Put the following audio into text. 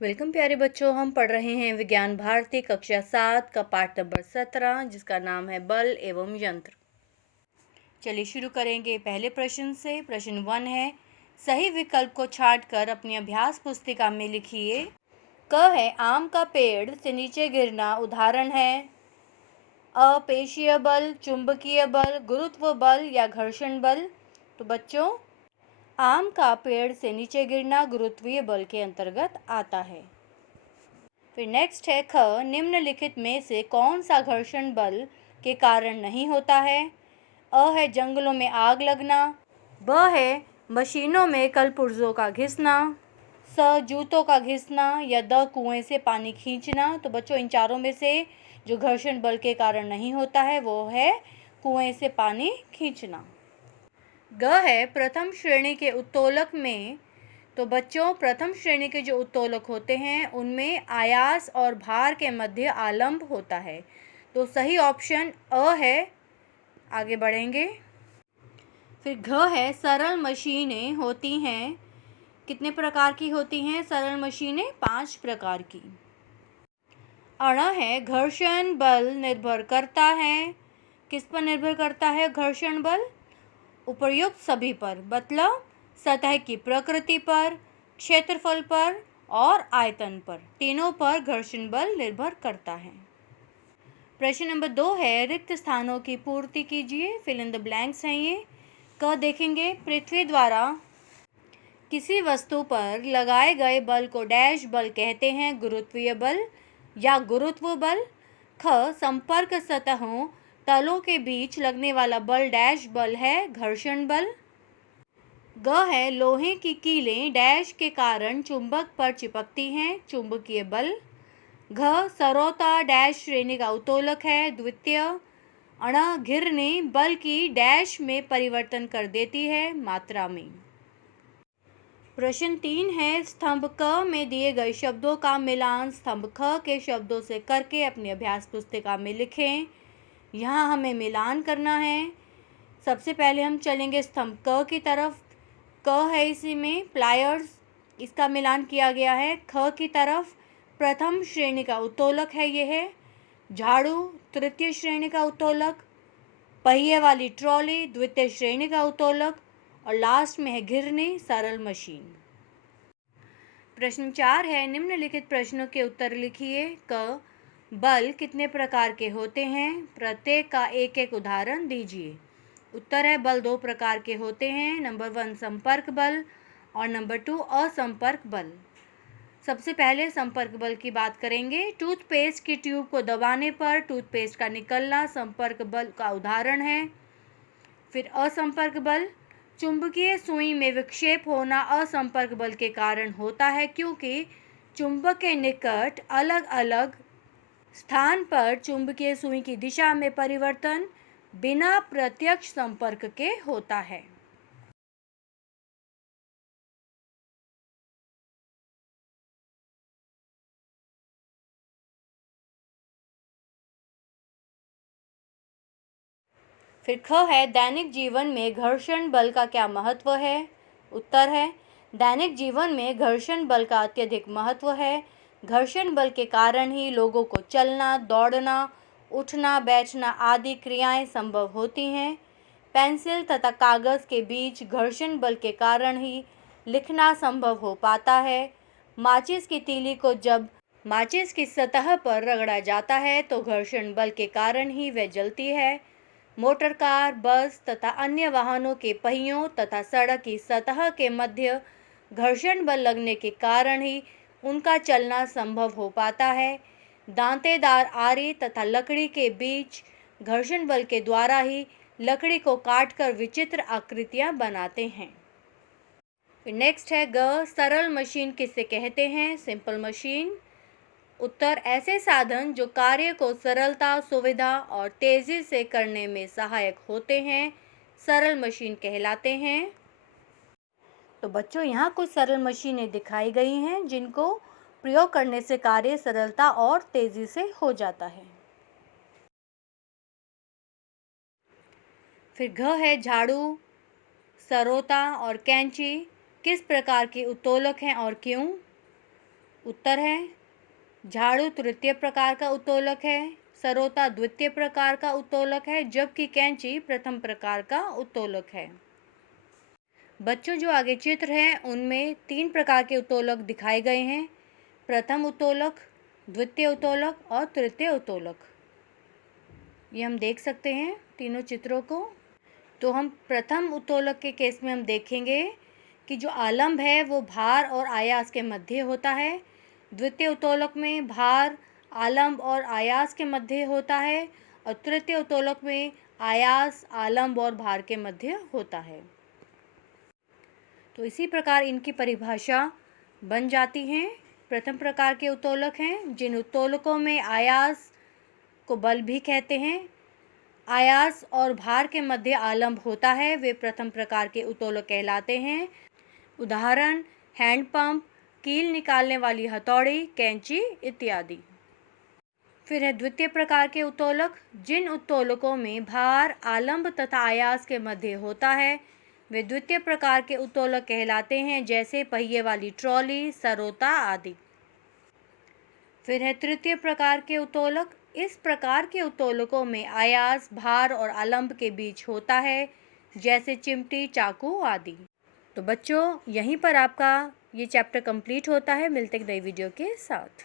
Welcome प्यारे बच्चों। हम पढ़ रहे हैं विज्ञान भारती कक्षा 7 का पाठ नंबर 17 जिसका नाम है बल एवं यंत्र। चलिए शुरू करेंगे पहले प्रश्न से। प्रश्न 1 है, सही विकल्प को छांटकर अपनी अभ्यास पुस्तिका में लिखिए। क है, आम का पेड़ से नीचे गिरना उदाहरण है। अपेशीय बल, चुंबकीय बल, गुरुत्व बल या घर्षण बल। तो बच्चों, आम का पेड़ से नीचे गिरना गुरुत्वीय बल के अंतर्गत आता है। फिर नेक्स्ट है ख, निम्नलिखित में से कौन सा घर्षण बल के कारण नहीं होता है। अ है, जंगलों में आग लगना। ब है, मशीनों में कलपुर्जों का घिसना। स, जूतों का घिसना या द, कुएं से पानी खींचना। तो बच्चों, इन चारों में से जो घर्षण बल के कारण नहीं होता है वो है कुएं से पानी खींचना। ग है, प्रथम श्रेणी के उत्तोलक में। तो बच्चों, प्रथम श्रेणी के जो उत्तोलक होते हैं उनमें आयास और भार के मध्य आलंब होता है। तो सही ऑप्शन अ है। आगे बढ़ेंगे। फिर घ है, सरल मशीनें होती हैं। कितने प्रकार की होती हैं सरल मशीनें? 5 प्रकार की। अण है, घर्षण बल निर्भर करता है। किस पर निर्भर करता है घर्षण बल? उपर्युक्त सभी पर, मतलब सतह की प्रकृति पर, क्षेत्रफल पर और आयतन पर, तीनों पर घर्षण बल निर्भर करता है। प्रश्न नंबर 2 है, रिक्त स्थानों की पूर्ति कीजिए। फिल इन द ब्लैंक्स हैं ये। क देखेंगे, पृथ्वी द्वारा किसी वस्तु पर लगाए गए बल को डैश बल कहते हैं, गुरुत्वीय बल या गुरुत्व बल। ख, संपर्क सतहों तलों के बीच लगने वाला बल डैश बल है, घर्षण बल। ग है, लोहे की कीलें डैश के कारण चुंबक पर चिपकती हैं, चुंबकीय बल। घ, सरोता डैश श्रेणी का उत्तोलक है, द्वितीय। अण, घिरनी बल की डैश में परिवर्तन कर देती है, मात्रा में। प्रश्न 3 है, स्तंभ क में दिए गए शब्दों का मिलान स्तंभ ख के शब्दों से करके अपनी अभ्यास पुस्तिका में लिखें। यहाँ हमें मिलान करना है। सबसे पहले हम चलेंगे स्तंभ क की तरफ। क है, इसी में प्लायर्स, इसका मिलान किया गया है। ख की तरफ प्रथम श्रेणी का उत्तोलक है, ये है। झाड़ू तृतीय श्रेणी का उत्तोलक। पहिए वाली ट्रॉली द्वितीय श्रेणी का उत्तोलक। और लास्ट में है घिरनी, सरल मशीन। प्रश्न 4 है, निम्नलिखित प्रश्नों के उत्तर लिखिए। क, बल कितने प्रकार के होते हैं? प्रत्येक का एक एक उदाहरण दीजिए। उत्तर है, बल 2 प्रकार के होते हैं। नंबर 1 संपर्क बल और नंबर 2 असंपर्क बल। सबसे पहले संपर्क बल की बात करेंगे। टूथपेस्ट की ट्यूब को दबाने पर टूथपेस्ट का निकलना संपर्क बल का उदाहरण है। फिर असंपर्क बल, चुंबकीय सुई में विक्षेप होना असंपर्क बल के कारण होता है, क्योंकि चुंबक के निकट अलग अलग स्थान पर चुंबकीय सुई की दिशा में परिवर्तन बिना प्रत्यक्ष संपर्क के होता है। फिर ख है, दैनिक जीवन में घर्षण बल का क्या महत्व है? उत्तर है, दैनिक जीवन में घर्षण बल का अत्यधिक महत्व है। घर्षण बल के कारण ही लोगों को चलना, दौड़ना, उठना, बैठना आदि क्रियाएं संभव होती हैं। पेंसिल तथा कागज के बीच घर्षण बल के कारण ही लिखना संभव हो पाता है। माचिस की तीली को जब माचिस की सतह पर रगड़ा जाता है तो घर्षण बल के कारण ही वह जलती है। मोटर कार, बस तथा अन्य वाहनों के पहियों तथा सड़क की सतह के मध्य घर्षण बल लगने के कारण ही उनका चलना संभव हो पाता है। दांतेदार आरी तथा लकड़ी के बीच घर्षण बल के द्वारा ही लकड़ी को काटकर विचित्र आकृतियां बनाते हैं। फिर नेक्स्ट है ग, सरल मशीन किसे कहते हैं? Simple machine. उत्तर, ऐसे साधन जो कार्य को सरलता, सुविधा और तेजी से करने में सहायक होते हैं, सरल मशीन कहलाते हैं। तो बच्चों, यहाँ कुछ सरल मशीनें दिखाई गई हैं जिनको प्रयोग करने से कार्य सरलता और तेजी से हो जाता है। फिर घ है, झाड़ू, सरोता और कैंची किस प्रकार के उत्तोलक हैं और क्यों? उत्तर है झाड़ू तृतीय प्रकार का उत्तोलक है, सरोता द्वितीय प्रकार का उत्तोलक है, जबकि कैंची प्रथम प्रकार का उत्तोलक है। बच्चों, जो आगे चित्र हैं उनमें 3 प्रकार के उत्तोलक दिखाए गए हैं, प्रथम उत्तोलक, द्वितीय उत्तोलक और तृतीय उत्तोलक। ये हम देख सकते हैं तीनों चित्रों को। तो हम प्रथम उत्तोलक के केस में हम देखेंगे कि जो आलंब है वो भार और आयास के मध्य होता है। द्वितीय उत्तोलक में भार, आलंब और आयास के मध्य होता है और तृतीय उत्तोलक में आयास, आलंब और भार के मध्य होता है। तो इसी प्रकार इनकी परिभाषा बन जाती हैं। प्रथम प्रकार के उत्तोलक हैं जिन उत्तोलकों में आयास को बल भी कहते हैं, आयास और भार के मध्य आलंब होता है, वे प्रथम प्रकार के उत्तोलक कहलाते हैं। उदाहरण हैंड पंप, कील निकालने वाली हथौड़ी, कैंची इत्यादि। फिर है द्वितीय प्रकार के उत्तोलक, जिन उत्तोलकों में भार, आलंब तथा आयास के मध्य होता है, वे द्वितीय प्रकार के उत्तोलक कहलाते हैं, जैसे पहिए वाली ट्रॉली, सरोता आदि। फिर है तृतीय प्रकार के उत्तोलक, इस प्रकार के उत्तोलकों में आयास, भार और आलंब के बीच होता है, जैसे चिमटी, चाकू आदि। तो बच्चों, यहीं पर आपका ये चैप्टर कंप्लीट होता है। मिलते हैं नई वीडियो के साथ।